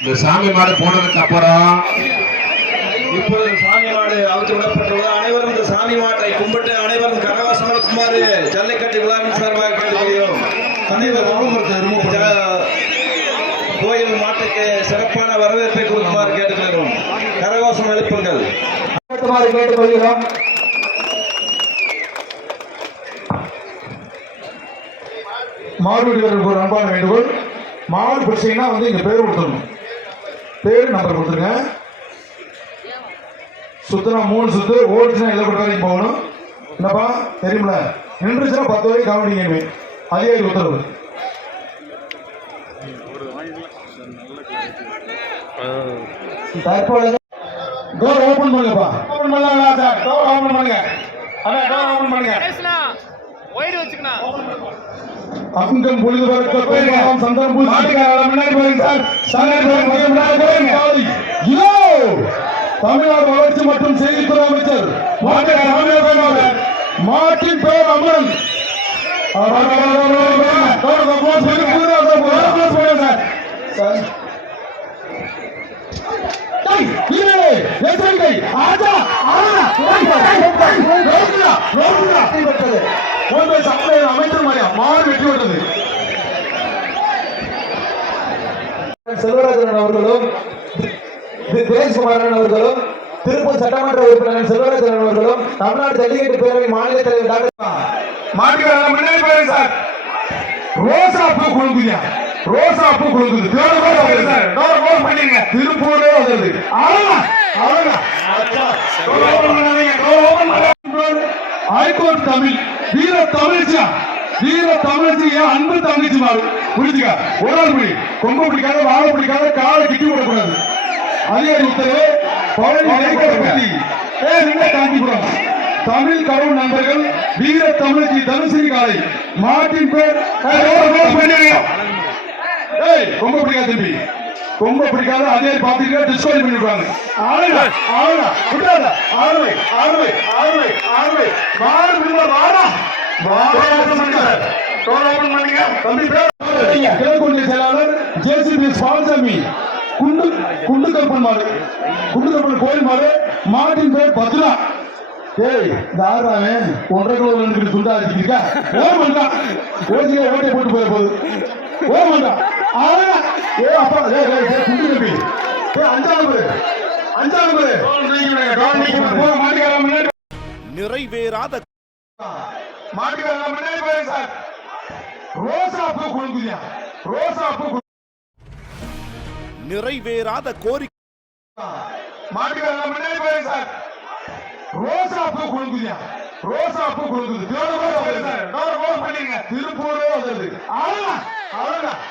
இந்த சாமி மாடு போனதுக்கு அப்புறம் இப்பொழுது சாமி மாடு அவுத்து விடப்பட்டுள்ளது. அனைவரும் இந்த சாமி மாட்டை கும்பிட்டு அனைவரும் கரவாசம் நடத்துமாறு ஜல்லிக்கட்டு விழாவின் சார்பாக கேட்டுக்கொள்கிறோம். கோயில் மாட்டுக்கு சிறப்பான வரவேற்பை கொடுக்குமாறு கேட்டுக்கொள்கிறோம். கரகோஷம் எழுப்புங்கள். நடத்துமாறு கேட்டுக்கொள்கிறோம். மாடு வீரர்களுக்கு ஒரு அன்பான வேண்டுகோள். மாடு பிடிச்சீங்கன்னா வந்து இங்க பேர் கொடுத்துடணும். பேர் நம்பர் கொடுத்துருங்க. சுத்தினா மூணு சுத்து ஓடிச்சுன்னா எதை வரைக்கும் போகணும்? என்னப்பா? தெரியுமில நின்றுச்சுன்னா பத்து வரைக்கும் கவனிங்க அதிகாரி உத்தரவு. தற்பொழுது டோர் ஓபன் பண்ணுங்கப்பா. ஓபன் பண்ணலாம் சார் டோர் ஓபன் பண்ணுங்க. அதான் டோர் ஓபன் பண்ணுங்க. அங்கம் புழுது பறக்க கோயிலாம் சந்தனம் பூசி மாட்டுக்காரர் முன்னாடி போயிருங்க சார் சந்தனம் போய் முன்னாடி போயிருங்க இதோ தமிழ்நாடு வளர்ச்சி மற்றும் செய்தித்துறை அமைச்சர் போயிருங்க மாட்டின் பேர் அமரன் ஆஜா, ஆனா, ரோடுடா, ரோடுடா. போன்ற சப்ளை அமைச்சர் மாதிரியா மாறு வெற்றி விட்டது செல்வராஜன் அவர்களும் திரு தினேஷ்குமாரன் அவர்களும் திருப்பூர் சட்டமன்ற உறுப்பினர் செல்வராஜன் அவர்களும் தமிழ்நாடு ஜல்லிக்கட்டு பேரவை மாநில தலைவர் டாக்டர் சார். ரோசா பூ குழுங்குதியா ரோசா பூ குழுங்குது தேர்வு கூட வருது சார். டோர் க்ளோஸ் பண்ணிருங்க. திருப்பூரே வருது அவ்வளவுதான் அவ்வளவுதான் டோர் ஹைகோர்ட் தமிழ் வீர தமிழ்ச்சியா வீர தமிழ்ச்சி என் அன்பு தங்கச்சி மாறு? புரிஞ்சுக்க? ஒரு ஆள் புடி கொம்பு பிடிக்காத வாழ பிடிக்காத காலை கிட்டி விடக்கூடாது. அதிகாரி உத்தரவு பழனி ஏ நின்று காஞ்சிபுரம். தமிழ் கடவுள் நண்பர்கள் வீர தமிழ்ச்சி தனுசிரி காலை மாட்டின் பேர் ஏய், ரோடு பிடிக்காத திரும்பி. ரொம்ப பிடிக்காத அதே பாத்துட்டு டிஸ்கோலி பண்ணிடுவாங்க ஆளுங்க ஆளுங்க விட்டாத ஆளுமை ஆளுமை ஆளுமை ஆளுமை. மாறு பிடிமா வாடா. வாடா டோர் ஓபன் பண்ணுங்க. தம்பி பேர் கிழக்குண்டிய செயலாளர் ஜேசிபி சுவாமிசாமி குண்டு குண்டு கப்பன் மாடு. குண்டு கப்பன் கோயில் மாடு. மாட்டின் பேர் பத்ரா. ஏய் தாராவே ஒன்றரை கிலோ ரெண்டு துண்டா அடிச்சிருக்கா ஓ வேண்டாம் ஓசியில ஓட்டை போட்டு போய போகுது. ஓ வேண்டாம் ஏ அப்பா ஏய் ஏய் ஏய், குண்டு கம்பி ஏ அஞ்சாவது பேரு அஞ்சாவது பேரு போ மாட்டுக்காரன் முன்னாடி நிறைவேறாத மாட்டுக்காரன் முன்னாடி போயிருங்க சார் ரோசா பூ குழுங்குதியா ரோசா பூ நிறைவேறாத கோரிக்கை. மாட்டுக்காரன் முன்னாடி போயிருங்க சார். ரோசா பூ குழுங்குதியா ரோசா பூ குழுங்குது தேர்வு கூட வருது சார் டோர் க்ளோஸ் பண்ணிருங்க. திருப்பூரே வருது அவ்வளவுதான். அவ்வளவுதான்.